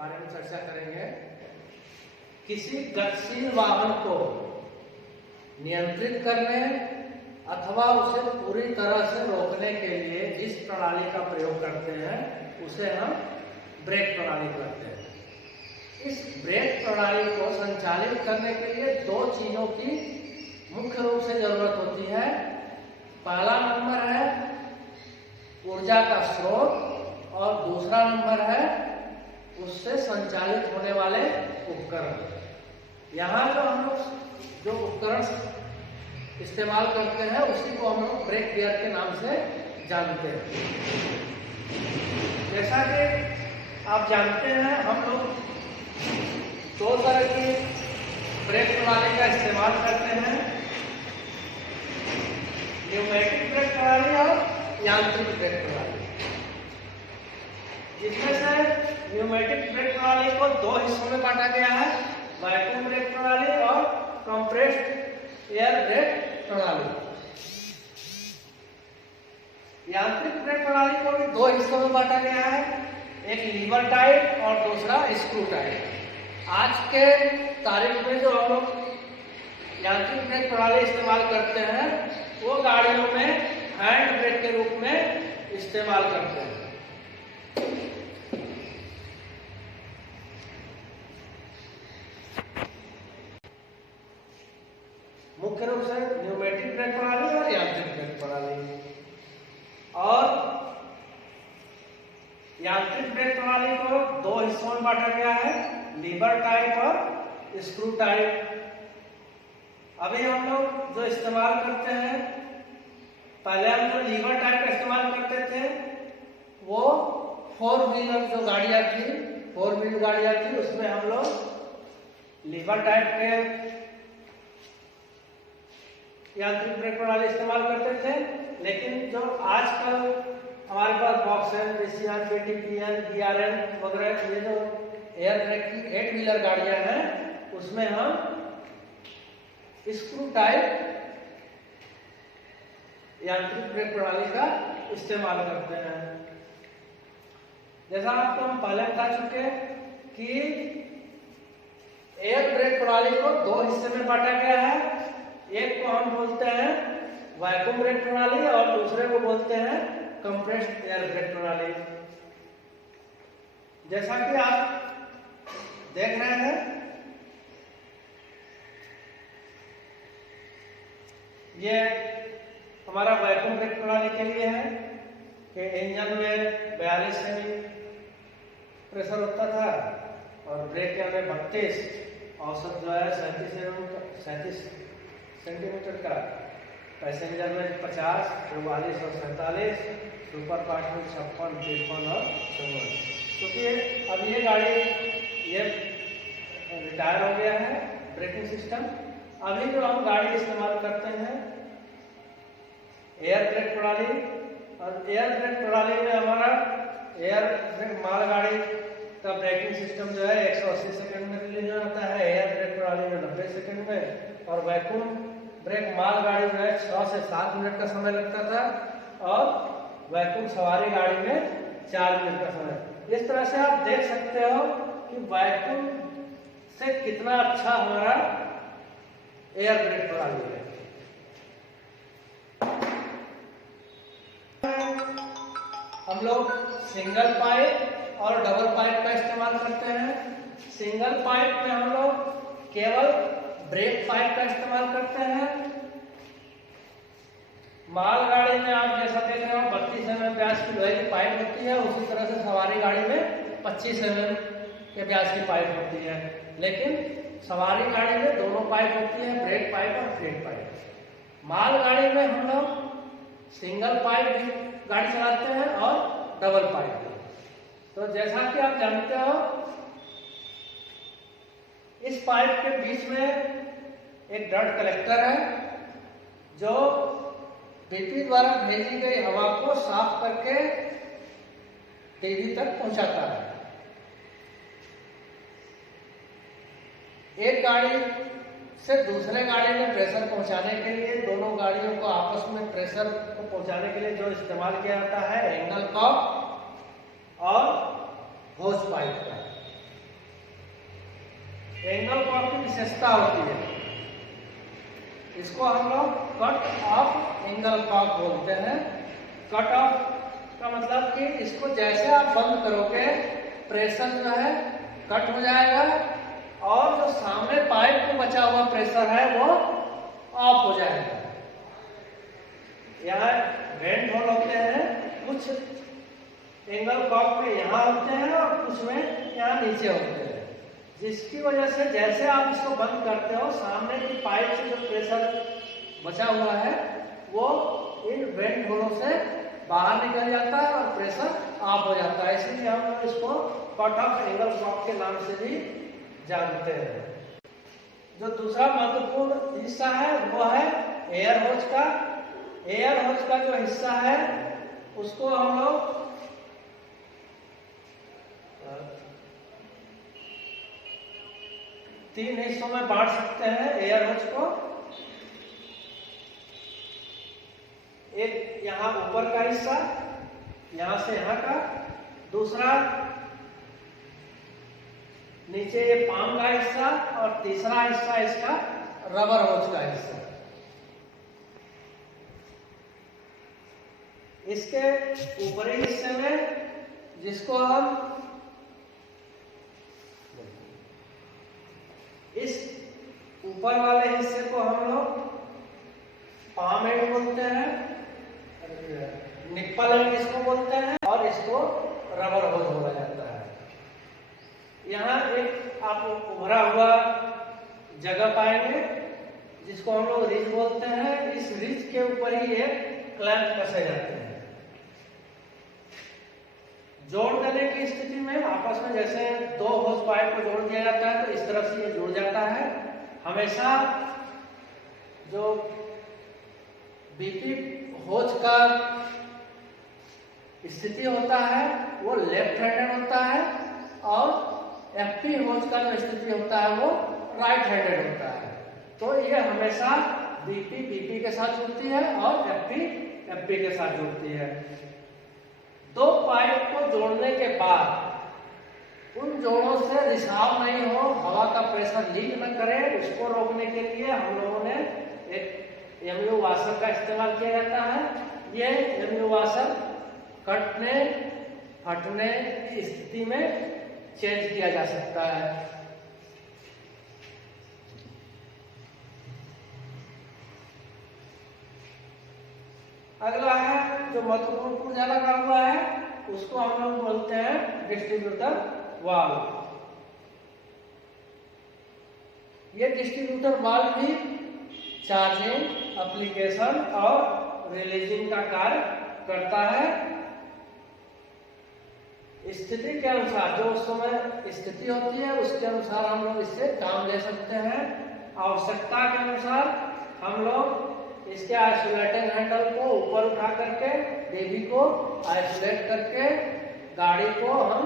बारे में चर्चा करेंगे। किसी गतिशील वाहन को नियंत्रित करने अथवा उसे पूरी तरह से रोकने के लिए जिस प्रणाली का प्रयोग करते हैं उसे हम ब्रेक प्रणाली कहते हैं। इस ब्रेक प्रणाली को संचालित करने के लिए दो चीजों की मुख्य रूप से जरूरत होती है। पहला नंबर है ऊर्जा का स्रोत और दूसरा नंबर है उससे संचालित होने वाले उपकरण। यहाँ जो हम लोग जो उपकरण इस्तेमाल करते हैं उसी को हम लोग ब्रेक गियर के नाम से जानते हैं। जैसा कि आप जानते हैं हम लोग दो तरह की ब्रेक प्रणाली का इस्तेमाल करते हैं, न्यूमेटिक ब्रेक प्रणाली और यांत्रिक ब्रेक प्रणाली। जिसमें से न्यूमेटिक ब्रेक प्रणाली को दो हिस्सों में बांटा गया है, वैक्यूम ब्रेक प्रणाली और कंप्रेस्ड एयर ब्रेक प्रणाली। यांत्रिक ब्रेक प्रणाली को भी दो हिस्सों में बांटा गया है, एक लीवर टाइप और दूसरा स्क्रू टाइप। आज के तारीख में जो हम लोग यांत्रिक ब्रेक प्रणाली इस्तेमाल करते हैं वो गाड़ियों में हैंड ब्रेक के रूप में इस्तेमाल करते हैं। मुख्य रूप से न्यूमेटिक ब्रेक प्रणाली और यांत्रिक ब्रेक प्रणाली। और यांत्रिक ब्रेक प्रणाली को दो हिस्सों में बांटा गया है, लीवर टाइप और स्क्रू टाइप। अभी हम लोग जो इस्तेमाल करते हैं, पहले हम जो लीवर टाइप का इस्तेमाल करते थे वो फोर व्हीलर जो गाड़ियां थी, फोर व्हील गाड़ियां थी, उसमें हम लोग लीवर टाइप के यांत्रिक ब्रेक प्रणाली इस्तेमाल करते थे। लेकिन जो आजकल हमारे पास बॉक्सन, एशियन, बीटीपीएन, बीआरएन वगैरह ये जो एयर ब्रेक की 8 व्हीलर गाड़ियां हैं उसमें हम स्क्रू टाइप यांत्रिक ब्रेक प्रणाली का इस्तेमाल करते हैं। जैसा आपको हम पहले बता चुके कि एयर ब्रेक प्रणाली को दो हिस्से में बांटा गया है, एक को हम बोलते हैं वैक्यूम ब्रेक प्रणाली और दूसरे को बोलते हैं कंप्रेस्ड एयर ब्रेक प्रणाली। जैसा कि आप देख रहे हैं ये हमारा वैक्यूम ब्रेक प्रणाली के लिए है कि इंजन में 42 सेमी प्रेशर होता था और ब्रेक में 32, औसत जो है 37 सेंटीमीटर का, पैसेंजर में 50, 44 और 47, सुपर पार्ट में 56, 53 और 54। क्योंकि अब ये गाड़ी ये रिटायर हो गया है ब्रेकिंग सिस्टम। अभी जो हम गाड़ी इस्तेमाल करते हैं एयर ब्रेक प्रणाली, और एयर ब्रेक प्रणाली में हमारा एयर ब्रेक मालगाड़ी का ब्रेकिंग सिस्टम जो है 180 सेकंड में रिलीज हो जाता है, एयर ब्रेक प्रणाली में 90 सेकंड में, और वैक्यूम ब्रेक मालगाड़ी में 6 से 7 मिनट का समय लगता था और वैक्यूम सवारी गाड़ी में 4 मिनट का समय। इस तरह से आप देख सकते हो कि वैक्यूम से कितना अच्छा हमारा एयर ब्रेक प्रणाली है। हम लोग सिंगल पाइप और डबल पाइप का इस्तेमाल करते हैं। सिंगल पाइप में हम लोग केवल ब्रेक पाइप का इस्तेमाल करते हैं। मालगाड़ी में आप जैसा देख रहे हो 32 mm व्यास की लोहे की पाइप होती है, उसी तरह से सवारी गाड़ी में 25 mm के व्यास की पाइप होती है। लेकिन सवारी गाड़ी में दोनों पाइप होती है, ब्रेक पाइप और फ्लैट पाइप। मालगाड़ी में हम लोग सिंगल पाइप भी गाड़ी चलाते हैं और डबल पाइप भी। तो जैसा कि आप जानते हो इस पाइप के बीच में एक डर्ट कलेक्टर है जो बीपी द्वारा भेजी गई हवा को साफ करके टीवी तक पहुंचाता है। एक गाड़ी से दूसरे गाड़ी में प्रेशर पहुंचाने के लिए, दोनों गाड़ियों को आपस में प्रेशर को पहुंचाने के लिए जो इस्तेमाल किया जाता है एंगल कॉक और होज पाइप का। एंगल कॉक की विशेषता होती है। इसको हम लोग कट ऑफ एंगल कॉक बोलते हैं। कट ऑफ का मतलब कि इसको जैसे आप बंद करोगे प्रेशर जो है कट हो जाएगा और जो सामने पाइप में बचा हुआ प्रेशर है वो ऑफ हो जाएगा। यहाँ वेंट होल होते हैं, कुछ एंगल कॉक में यहाँ होते हैं और कुछ में यहाँ नीचे होते हैं, जिसकी वजह से जैसे आप इसको बंद करते हो सामने की पाइप से जो प्रेशर बचा हुआ है वो इन वेंट होलों से बाहर निकल जाता है और प्रेशर ऑफ हो जाता है। इसलिए हम लोग इसको कट ऑफ एंगल कॉक के नाम से भी जानते हैं। जो दूसरा महत्वपूर्ण हिस्सा है वो है एयर होज का। एयर होज का जो हिस्सा है उसको हम लोग तीन हिस्सों में बांट सकते हैं एयर होज को। एक यहाँ ऊपर का हिस्सा, यहाँ से यहाँ का, दूसरा नीचे ये पाम का हिस्सा और तीसरा हिस्सा इसका रबर होज का हिस्सा। इसके ऊपरी हिस्से में जिसको हम इस ऊपर वाले हिस्से को हम लोग पाम एंड बोलते हैं, निप्पल एंड इसको बोलते हैं और इसको रबर होज बोला जाता है। यहाँ एक आप उभरा हुआ जगह पाएंगे जिसको हम लोग रिज बोलते हैं। इस रिज के ऊपर ही एक क्लैंप कसे जाते हैं। जोड़ देने की स्थिति में आपस में जैसे दो होज पाइप को जोड़ दिया जाता है तो इस तरफ से ये जुड़ जाता है। हमेशा जो बीपी होज का स्थिति होता है वो लेफ्ट हैंडेड होता है और एफपी होज का जो स्थिति होता है वो राइट हैंडेड होता है। तो ये हमेशा बीपी बीपी के साथ जुड़ती है और एफपी एफपी के साथ जुड़ती है। दो पाइप को जोड़ने के बाद उन जोड़ों से रिसाव नहीं हो, हवा का प्रेशर लीक न करे, उसको रोकने के लिए हम लोगों ने एक एमयू वाशर का इस्तेमाल किया जाता है। ये एमयू वाशर कटने फटने की स्थिति में चेंज किया जा सकता है। अगला है जो महत्वपूर्ण पुर्जा लगा हुआ है उसको हम लोग बोलते हैं डिस्ट्रीब्यूटर वाल्व। ये डिस्ट्रीब्यूटर वाल्व भी चार्जिंग, एप्लीकेशन और रिलीजिंग का कार्य करता है। स्थिति के अनुसार जो उस समय स्थिति होती है उसके अनुसार हम लोग इससे काम ले सकते हैं। आवश्यकता के अनुसार हम लोग इसके आइसोलेटिंग हैंडल को ऊपर उठा करके बेबी को आइसोलेट करके गाड़ी को हम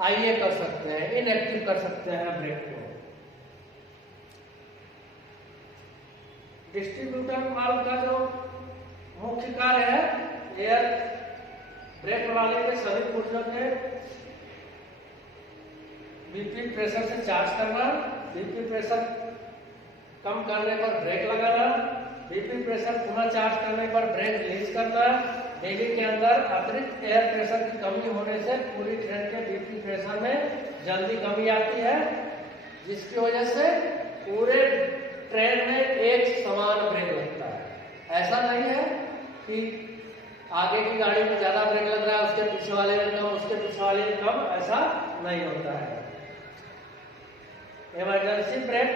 आईए कर सकते हैं, इनएक्टिव कर सकते हैं ब्रेक को। डिस्ट्रीब्यूटर वाल्व का जो मुख्य कार्य है एयर ब्रेक प्रणाली के सभी पुर्जों के बीपी प्रेशर से चार्ज करना, बीपी प्रेशर कम करने पर ब्रेक लगाना, बीपी प्रेशर पुनः चार्ज करने पर ब्रेक रिलीज करना। बेबी के अंदर अतिरिक्त एयर प्रेशर की कमी होने से पूरी ट्रेन के बीपी प्रेशर में जल्दी कमी आती है, जिसकी वजह से पूरे ट्रेन में एक समान ब्रेक लगता है। ऐसा नहीं है कि आगे की गाड़ी में ज्यादा ब्रेक लग रहा है उसके पीछे वाले में कम, उसके पीछे वाले में कम, ऐसा नहीं होता है। इमरजेंसी ब्रेक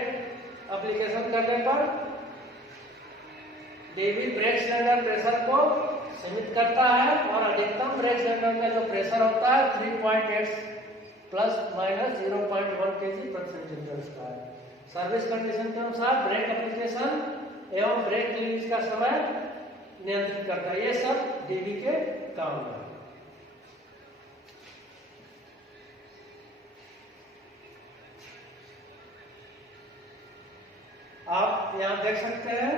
एप्लीकेशन करने पर बेबी ब्रेक सिलेंडर प्रेशर को सीमित करता है और अधिकतम ब्रेक सिलेंडर का जो प्रेशर होता है 3.8 प्लस माइनस 0.1 kg प्रति सेंटीमीटर स्क्वायर। सर्विस कंडीशन के अनुसार ब्रेक एप्लीकेशन एवं ब्रेक रिलीज का समय नियंत्रित करता है। ये सब डीबी के काम है। आप यहाँ देख सकते हैं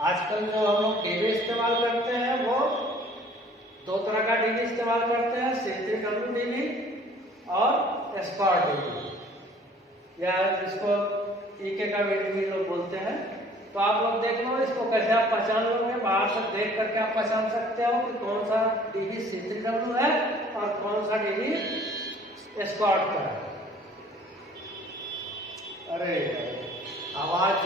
आजकल जो हम लोग डीबी इस्तेमाल करते हैं वो दो तरह का डीबी इस्तेमाल करते हैं, C3W डीबी और स्क्वायर डीबी, या जिसको ईके का भी लोग बोलते हैं। तो आप लोग देख लो इसको कैसे आप पहचान लोगे। बाहर से देख करके आप पहचान सकते हो कि कौन सा डीबी C3W है और कौन सा डीबी स्क्वायर का है। अरे आवाज